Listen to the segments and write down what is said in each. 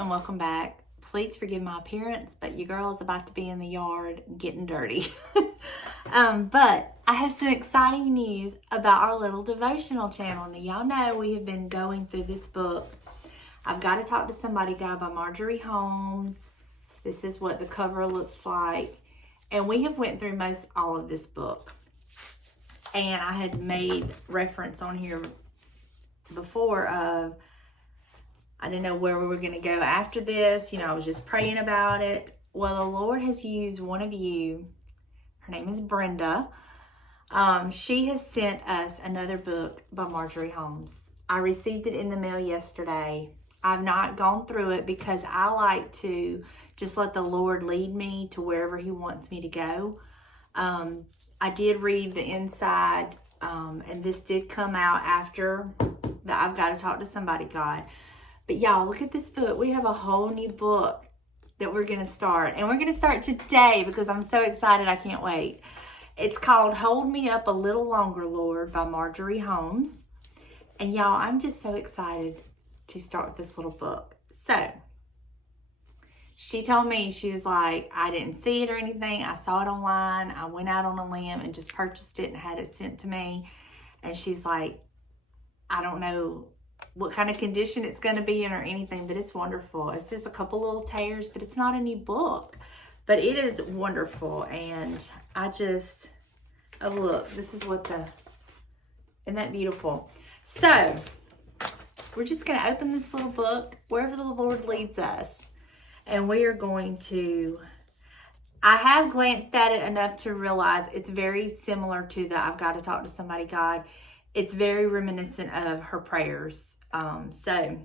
and welcome back. Please forgive my appearance, but your girl is about to be in the yard getting dirty. But I have some exciting news about our little devotional channel. Now, y'all know we have been going through this book, I've Got to Talk to Somebody Guy by Marjorie Holmes. This is what the cover looks like. And we have went through most all of this book. And I had made reference on here before of I didn't know where we were going to go after this. I was just praying about it. Well, the Lord has used one of you. Her name is Brenda. She has sent us another book by Marjorie Holmes. I received it in the mail yesterday. I've not gone through it because I like to just let the Lord lead me to wherever He wants me to go. I did read the inside, and this did come out after that I've Got to Talk to Somebody God. But y'all, look at this book. We have a whole new book that we're going to start. And we're going to start today because I'm so excited. I can't wait. It's called Hold Me Up a Little Longer, Lord by Marjorie Holmes. And y'all, I'm just so excited to start with this little book. So, she told me, she was like, I didn't see it or anything. I saw it online. I went out on a limb and just purchased it and had it sent to me. And she's like, I don't know what kind of condition it's going to be in or anything, but it's wonderful. It's just a couple little tears, but it's not a new book. But it is wonderful. And I just, oh look, this is what isn't that beautiful? So, we're just going to open this little book wherever the Lord leads us. And we are going to, I have glanced at it enough to realize it's very similar to the I've Got to Talk to Somebody God. It's very reminiscent of her prayers. So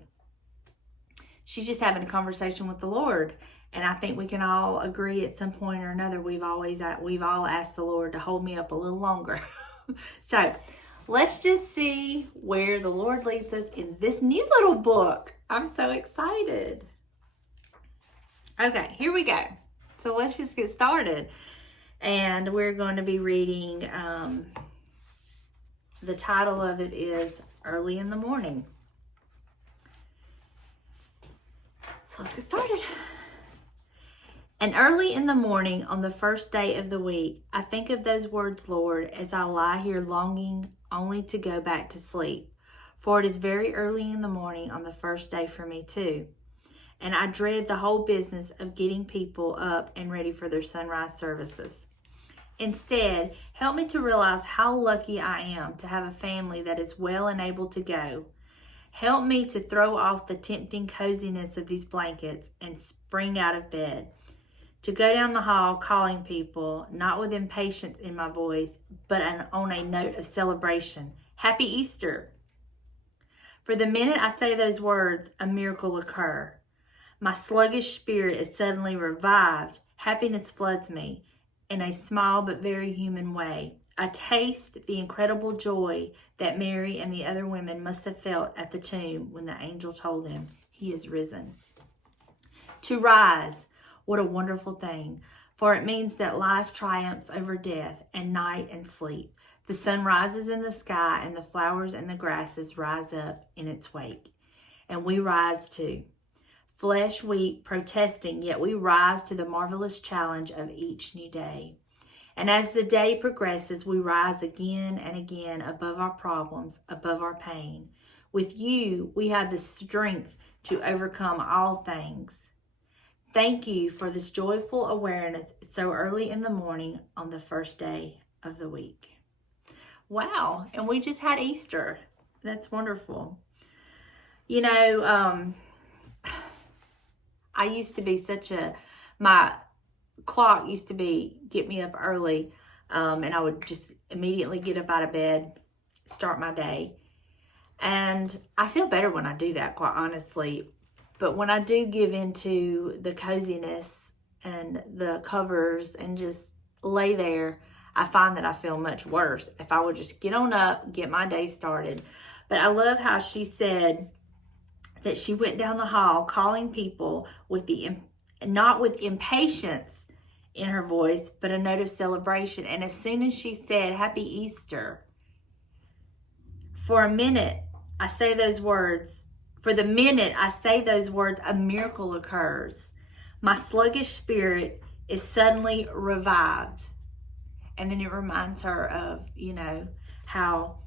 she's just having a conversation with the Lord. And I think we can all agree at some point or another, we've all asked the Lord to hold me up a little longer. So let's just see where the Lord leads us in this new little book. I'm so excited. Okay, here we go. So let's just get started. And we're going to be reading, the title of it is Early in the Morning. So let's get started. And early in the morning on the first day of the week, I think of those words, Lord, as I lie here longing only to go back to sleep. For it is very early in the morning on the first day for me too. And I dread the whole business of getting people up and ready for their sunrise services. Instead, help me to realize how lucky I am to have a family that is well and able to go. Help me to throw off the tempting coziness of these blankets and spring out of bed. To go down the hall calling people, not with impatience in my voice, but on a note of celebration. Happy Easter! For the minute I say those words, a miracle occurs. My sluggish spirit is suddenly revived. Happiness floods me in a small but very human way. I taste the incredible joy that Mary and the other women must have felt at the tomb when the angel told them He is risen. To rise, what a wonderful thing, for it means that life triumphs over death and night and sleep. The sun rises in the sky and the flowers and the grasses rise up in its wake. And we rise too. Flesh weak, protesting, yet we rise to the marvelous challenge of each new day. And as the day progresses, we rise again and again above our problems, above our pain. With you, we have the strength to overcome all things. Thank you for this joyful awareness so early in the morning on the first day of the week. Wow, and we just had Easter. That's wonderful. I used to be my clock used to get me up early, and I would just immediately get up out of bed, start my day. And I feel better when I do that, quite honestly. But when I do give into the coziness and the covers and just lay there, I find that I feel much worse if I would just get on up, get my day started. But I love how she said that she went down the hall calling people not with impatience in her voice, but a note of celebration. And as soon as she said, Happy Easter, for a minute, I say those words, For the minute I say those words, a miracle occurs. My sluggish spirit is suddenly revived. And then it reminds her of, how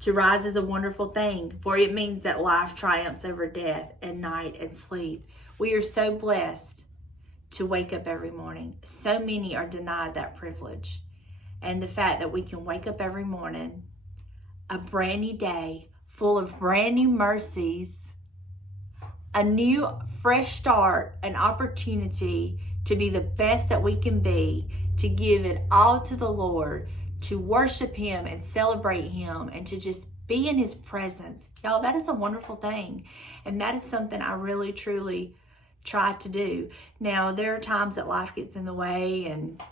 to rise is a wonderful thing, for it means that life triumphs over death and night and sleep. We are so blessed to wake up every morning. So many are denied that privilege. And the fact that we can wake up every morning, a brand new day, full of brand new mercies, a new fresh start, an opportunity to be the best that we can be, to give it all to the Lord, to worship Him and celebrate Him, and to just be in His presence. Y'all, that is a wonderful thing. And that is something I really, truly try to do. Now, there are times that life gets in the way and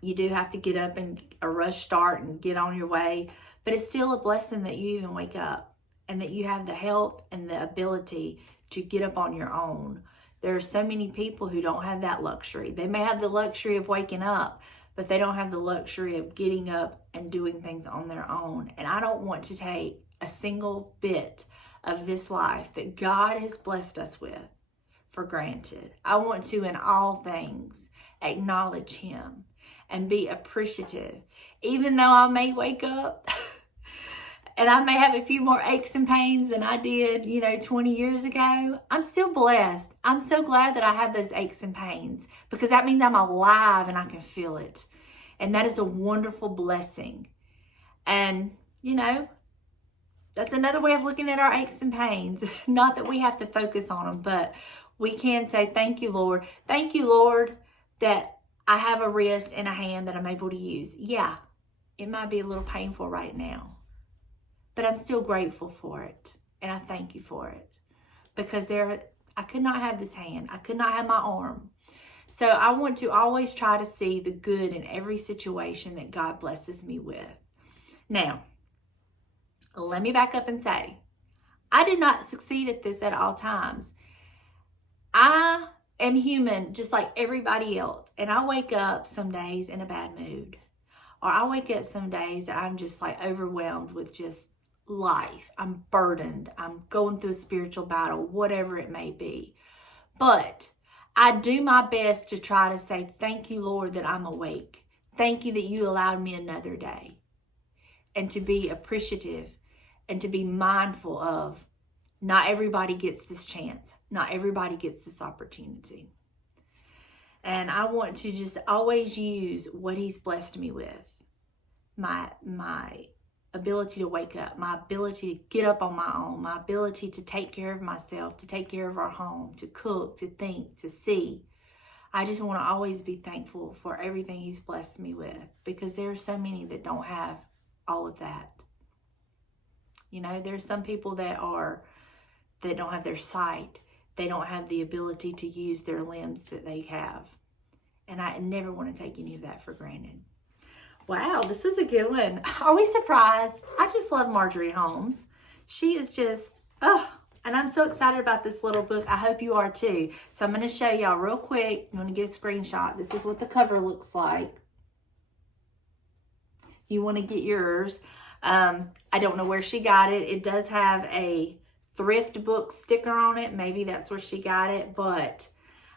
you do have to get up and a rush start and get on your way. But it's still a blessing that you even wake up and that you have the health and the ability to get up on your own. There are so many people who don't have that luxury. They may have the luxury of waking up, but they don't have the luxury of getting up and doing things on their own. And I don't want to take a single bit of this life that God has blessed us with for granted. I want to, in all things, acknowledge Him and be appreciative. Even though I may wake up and I may have a few more aches and pains than I did, 20 years ago, I'm still blessed. I'm so glad that I have those aches and pains, because that means I'm alive and I can feel it. And that is a wonderful blessing. And, that's another way of looking at our aches and pains. Not that we have to focus on them, but we can say, thank you, Lord. Thank you, Lord, that I have a wrist and a hand that I'm able to use. Yeah, it might be a little painful right now, but I'm still grateful for it. And I thank you for it, because I could not have this hand. I could not have my arm. So I want to always try to see the good in every situation that God blesses me with. Now, let me back up and say, I did not succeed at this at all times. I am human just like everybody else. And I wake up some days in a bad mood. Or I wake up some days that I'm just like overwhelmed with just life. I'm burdened. I'm going through a spiritual battle, whatever it may be. But I do my best to try to say, thank you, Lord, that I'm awake. Thank you that you allowed me another day. And to be appreciative and to be mindful of, not everybody gets this chance. Not everybody gets this opportunity. And I want to just always use what He's blessed me with. My ability to wake up, my ability to get up on my own, my ability to take care of myself, to take care of our home, to cook, to think, to see. I just want to always be thankful for everything He's blessed me with, because there are so many that don't have all of that. There's some people that don't have their sight. They don't have the ability to use their limbs that they have. And I never want to take any of that for granted. Wow, this is a good one. Are we surprised? I just love Marjorie Holmes. She is just, and I'm so excited about this little book. I hope you are too. So I'm going to show y'all real quick. I'm going to get a screenshot. This is what the cover looks like. You want to get yours. I don't know where she got it. It does have a thrift book sticker on it. Maybe that's where she got it, but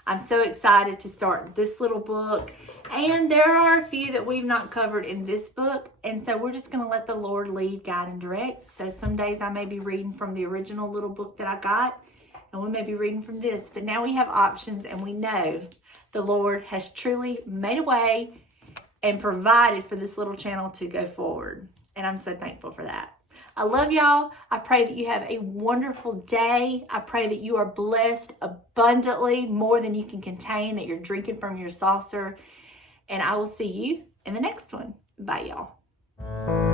I'm so excited to start this little book. And there are a few that we've not covered in this book. And so we're just going to let the Lord lead, guide, and direct. So some days I may be reading from the original little book that I got, and we may be reading from this. But now we have options, and we know the Lord has truly made a way and provided for this little channel to go forward. And I'm so thankful for that. I love y'all. I pray that you have a wonderful day. I pray that you are blessed abundantly, more than you can contain, that you're drinking from your saucer. And I will see you in the next one. Bye, y'all.